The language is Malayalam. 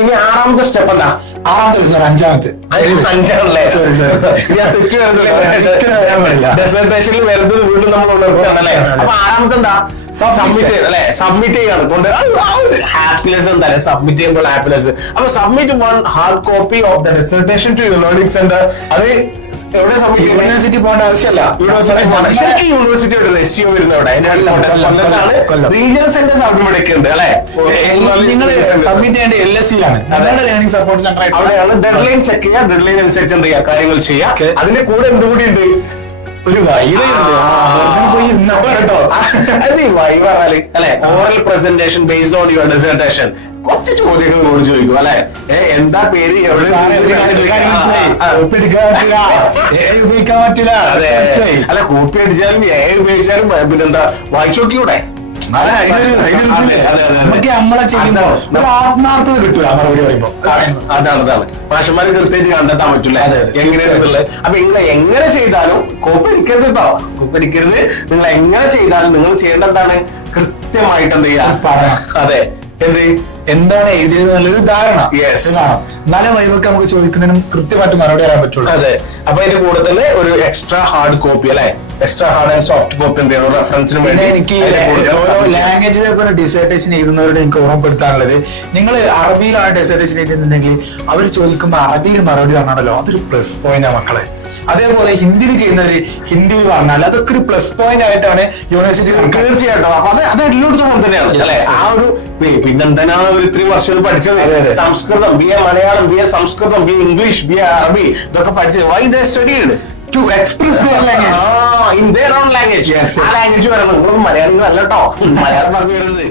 ഇനി ആറാമത്തെ സ്റ്റെപ്പ് എന്താ? അഞ്ചാമത്തെ അഞ്ചാണല്ലേ? ഡെസർട്ടേഷനിൽ വരുന്നത് വീണ്ടും നമ്മൾ ഉണർത്തുകയാണല്ലേ. അപ്പൊ ആറാമത്തെ എന്താ? സബ്മിറ്റ് അല്ലെ? സബ്മിറ്റ് ചെയ്യാണ് കൊണ്ട് ഹാപ്പിനെസ് എന്താ സബ്മിറ്റ് ചെയ്യുമ്പോൾ ഹാപ്പിനെസ്. അപ്പൊ submit one hard copy of the dissertation to learning centre. അത് എവിടെ സബ്മിറ്റ്? യൂണിവേഴ്സിറ്റി പോകേണ്ട ആവശ്യമല്ല. ശരിക്കും യൂണിവേഴ്സിറ്റിയുടെ റെസ്യൂ വരുന്നത് അവിടെ റീജിയണൽ സെന്റേഴ്സ് അവിടെ ഉണ്ട് അല്ലെ? നിങ്ങൾ സബ്മിറ്റ് ചെയ്യേണ്ട LSE-ലാണ്, നിങ്ങളുടെ ലേണിംഗ് സപ്പോർട്ട് സെന്റർ. അവിടെയാണ് ഡെഡ് ലൈൻ ചെക്ക് ചെയ്യുക, ഡെഡ് ലൈൻ അനുസരിച്ച് എന്ത് ചെയ്യുക, കാര്യങ്ങൾ ചെയ്യുക. അതിന്റെ കൂടെ എന്തുകൂടി ഉണ്ട്? ഒരു വൈവയുണ്ട് കേട്ടോ. അത് ഈ വൈവ പറഞ്ഞാല് അല്ലെ, oral presentation based on your dissertation. കുറച്ച് ചോദ്യങ്ങൾ കൂടി ചോദിക്കും അല്ലെ. എന്താ പേര്, ഉപയോഗിക്കാൻ പറ്റില്ല. അല്ല കോപ്പി അടിച്ചാലും ഉപയോഗിച്ചാലും പിന്നെന്താ വായിച്ചു നോക്കിയൂടെ? നമുക്ക് നമ്മളെ ചെയ്യുമ്പോ ആത്മാർത്ഥത കിട്ടൂല മറുപടി പറയുമ്പോ. അതാണ് മാഷന്മാര് കൃത്യമായിട്ട് കണ്ടെത്താൻ പറ്റൂല എങ്ങനെയാണെന്നുള്ളത്. അപ്പൊ നിങ്ങൾ എങ്ങനെ ചെയ്താലും കോപ്പി അടിക്കരുത് കേട്ടോ, കോപ്പി അടിക്കരുത്. നിങ്ങൾ എങ്ങനെ ചെയ്താലും നിങ്ങൾ ചെയ്യേണ്ട എന്താണ്, കൃത്യമായിട്ട് എന്ത് ചെയ്യാ പറയാം. അതെ, എന്താണ് എഴുതിയത് നല്ലൊരു ധാരണ. എന്നാലും വൈവൊക്കെ നമുക്ക് ചോദിക്കുന്നതിനും കൃത്യമായിട്ട് മറുപടി പറയാൻ പറ്റുള്ളൂ. അതെ. അപ്പൊ അതിന്റെ കൂടുതൽ ഒരു എക്സ്ട്രാ ഹാർഡ് കോപ്പി അല്ലെ, extra hard and soft copy എന്ത് ചെയ്യണം റെഫറൻസിന് വേണ്ടി. എനിക്ക് ലാംഗ്വേജിലൊക്കെ ഡിസർട്ടേഷൻ എഴുതുന്നവരോട് എനിക്ക് ഓർമ്മപ്പെടുത്താനുള്ളത്, നിങ്ങൾ അറബിയിലാണ് ഡിസർട്ടേഷൻ എഴുതുന്നുണ്ടെങ്കിൽ അവർ ചോദിക്കുമ്പോൾ അറബിയിൽ മറുപടി പറഞ്ഞാണല്ലോ, അതൊരു പ്ലസ് പോയിന്റ് മക്കളെ. അതേപോലെ ഹിന്ദിയിൽ ചെയ്യുന്നവര് ഹിന്ദിയിൽ പറഞ്ഞാൽ അതൊക്കെ ഒരു പ്ലസ് പോയിന്റ് ആയിട്ടാണ് യൂണിവേഴ്സിറ്റി തീർച്ചയായിട്ടും. അപ്പൊ അത് എല്ലായിടത്തും അങ്ങനെ തന്നെയാണ് അല്ലെ. ആ ഒരു പിന്നെന്തിനാണ് ഒരു ഇത്രയും വർഷം പഠിച്ചത്? Sanskrit, B A Malayalam, B A Sanskrit, B A English, B A Arabic, ഇതൊക്കെ പഠിച്ചത്. Why they studied to express their language in their own language. ആ ലാംഗ്വേജ് വരണം. നിങ്ങളൊന്നും മലയാളികൾ അല്ല കേട്ടോ, മലയാളം പറഞ്ഞു വരുന്നത്